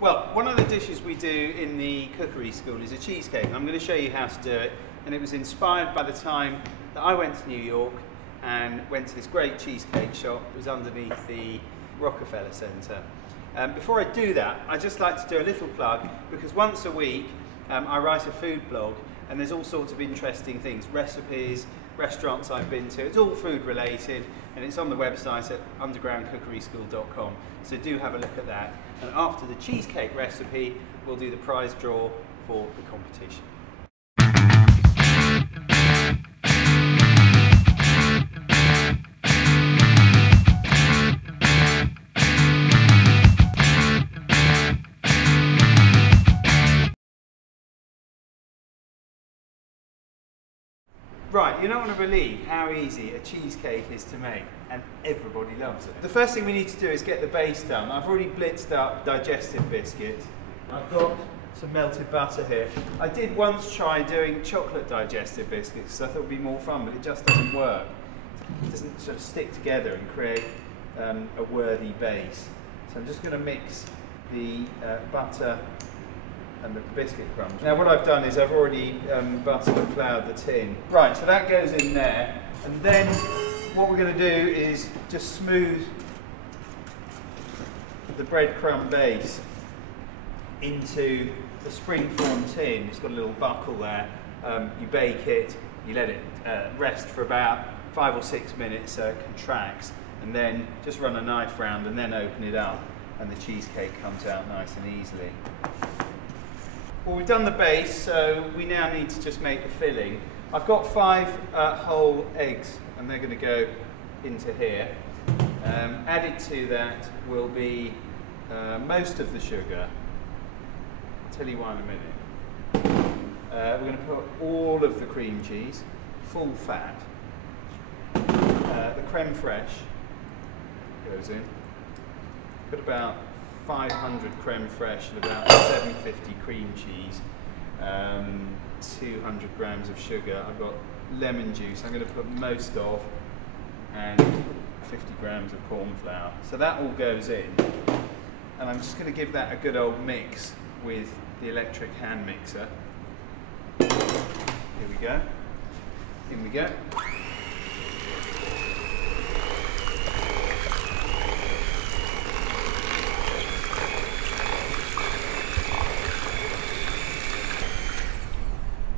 Well, one of the dishes we do in the cookery school is a cheesecake. I'm going to show you how to do it, and it was inspired by the time that I went to New York and went to this great cheesecake shop. It was underneath the Rockefeller Centre. Before I do that, I just like to do a little plug, because once a week I write a food blog, and there's all sorts of interesting things, recipes, restaurants I've been to. It's all food related, and it's on the website at undergroundcookeryschool.com, so do have a look at that. And after the cheesecake recipe, we'll do the prize draw for the competition. Right, you're not going to believe how easy a cheesecake is to make, and everybody loves it. The first thing we need to do is get the base done. I've already blitzed up digestive biscuits. I've got some melted butter here. I did once try doing chocolate digestive biscuits, because I thought it would be more fun, but it just doesn't work. It doesn't sort of stick together and create a worthy base. So I'm just going to mix the butter and the biscuit crumbs. Now what I've done is I've already buttered and floured the tin. Right, so that goes in there, and then what we're going to do is just smooth the breadcrumb base into the springform tin. It's got a little buckle there. You bake it, you let it rest for about 5 or 6 minutes so it contracts, and then just run a knife round and then open it up, and the cheesecake comes out nice and easily. Well, we've done the base, so we now need to just make the filling. I've got 5 whole eggs, and they're going to go into here. Added to that will be most of the sugar. I'll tell you why in a minute. We're going to put all of the cream cheese, full fat. The creme fraiche goes in. Put about 500 creme fraiche and about 750 cream cheese, 200 grams of sugar. I've got lemon juice I'm going to put most of, and 50 grams of corn flour. So that all goes in, and I'm just going to give that a good old mix with the electric hand mixer. Here we go. In we go.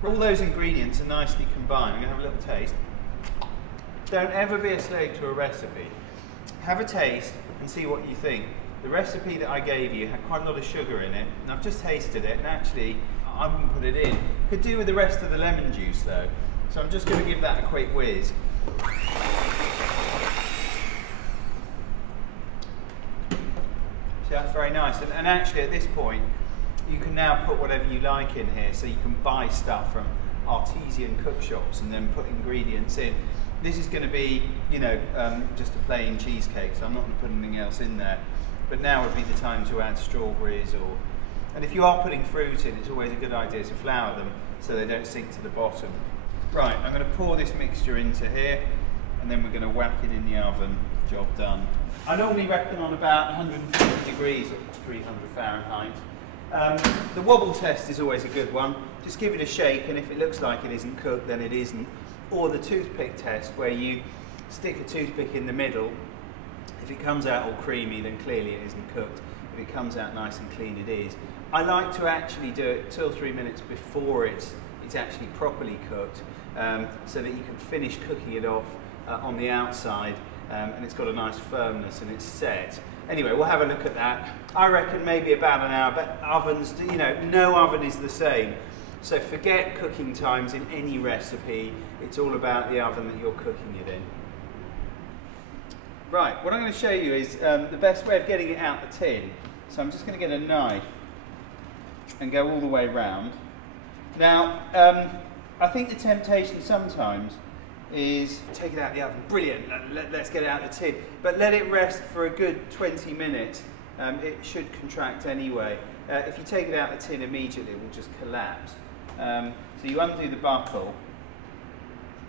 All those ingredients are nicely combined. I'm going to have a little taste. Don't ever be a slave to a recipe. Have a taste and see what you think. The recipe that I gave you had quite a lot of sugar in it, and I've just tasted it, and actually I wouldn't put it in. Could do with the rest of the lemon juice though. So I'm just going to give that a quick whiz. So that's very nice, and actually at this point you can now put whatever you like in here, so you can buy stuff from artisan cook shops and then put ingredients in. This is going to be, you know, just a plain cheesecake, so I'm not going to put anything else in there. But now would be the time to add strawberries, and if you are putting fruit in, it's always a good idea to flour them so they don't sink to the bottom. Right, I'm going to pour this mixture into here, and then we're going to whack it in the oven. Job done. I normally reckon on about 150 degrees at 300 Fahrenheit. The wobble test is always a good one. Just give it a shake, and if it looks like it isn't cooked, then it isn't. Or the toothpick test, where you stick a toothpick in the middle. If it comes out all creamy, then clearly it isn't cooked. If it comes out nice and clean, it is. I like to actually do it 2 or 3 minutes before it's actually properly cooked, so that you can finish cooking it off on the outside, and it's got a nice firmness and it's set. Anyway, we'll have a look at that. I reckon maybe about an hour, but ovens, you know, no oven is the same. So forget cooking times in any recipe. It's all about the oven that you're cooking it in. Right, what I'm going to show you is the best way of getting it out the tin. So I'm just going to get a knife and go all the way round. Now, I think the temptation sometimes is take it out of the oven. Brilliant, let's get it out of the tin. But let it rest for a good 20 minutes. It should contract anyway. If you take it out of the tin immediately, it will just collapse. So you undo the buckle,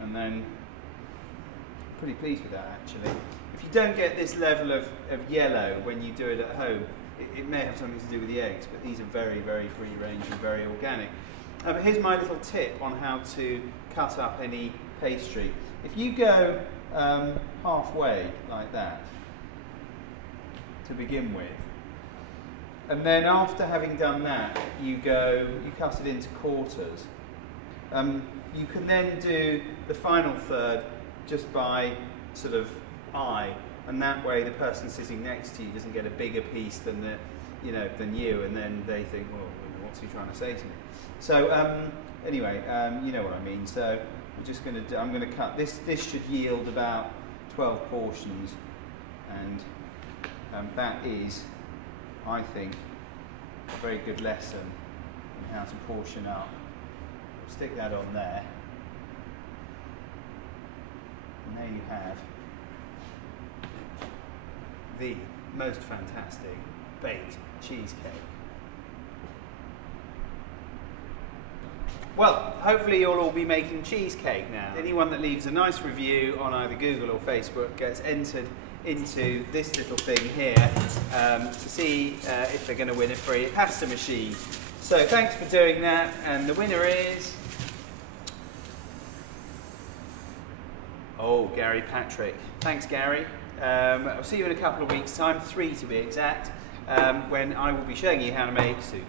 and then, pretty pleased with that actually. If you don't get this level of yellow when you do it at home, it may have something to do with the eggs, but these are very, very free range and very organic. But here's my little tip on how to cut up any pastry. If you go halfway like that to begin with, and then after having done that, you cut it into quarters. You can then do the final third just by sort of eye, and that way the person sitting next to you doesn't get a bigger piece than than you, and then they think, well, what's he trying to say to me? So anyway, you know what I mean. So we're just going to I'm going to cut this. This should yield about 12 portions, and that is, I think, a very good lesson in how to portion up. Stick that on there, and there you have the most fantastic baked cheesecake. Well, hopefully you'll all be making cheesecake now. Anyone that leaves a nice review on either Google or Facebook gets entered into this little thing here to see if they're going to win a free pasta machine. So thanks for doing that, and the winner is... Oh, Gary Patrick. Thanks, Gary. I'll see you in a couple of weeks' time, 3 to be exact, when I will be showing you how to make soup.